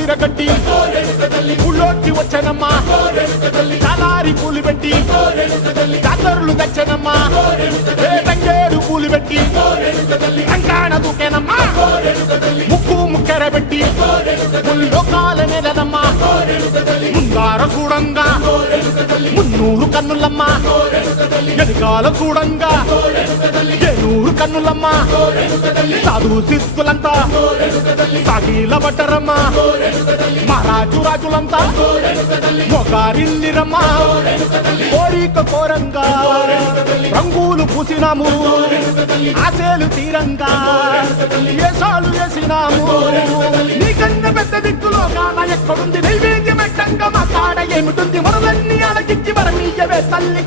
విరగట్టి ఊళ్ళోకి వచ్చనమ్మా చాలారి పూలు పెట్టి జాతరులు తెచ్చనమ్మా తంగేరు పూలు పెట్టి రంగాణ దూకేనమ్మా ముక్కు ముక్కెర పెట్టి ముల్లోకాల నెలనమ్మా ముందార చూడంగా మున్నూరు కన్నులమ్మా ఎనకాల చూడంగా ఏనూరు కన్నులమ్మా సాధు సిద్ధులంతా సాగిల పట్టరమ్మా మహారాజు రాజులంతా మొగారిల్లిరమ్మా కోరిక కోరంగా రంగులు పూసినాము ఆశలు తీరంగా ఏసాలు వేసినాము నీకన్నా పెద్ద దిక్కులో కాన ఎక్కడుంది నైవేద్యం ఎట్టంగా మా కాడ ఏమిటుంది మనలన్నీ అలకించి మరమీయవే తల్లి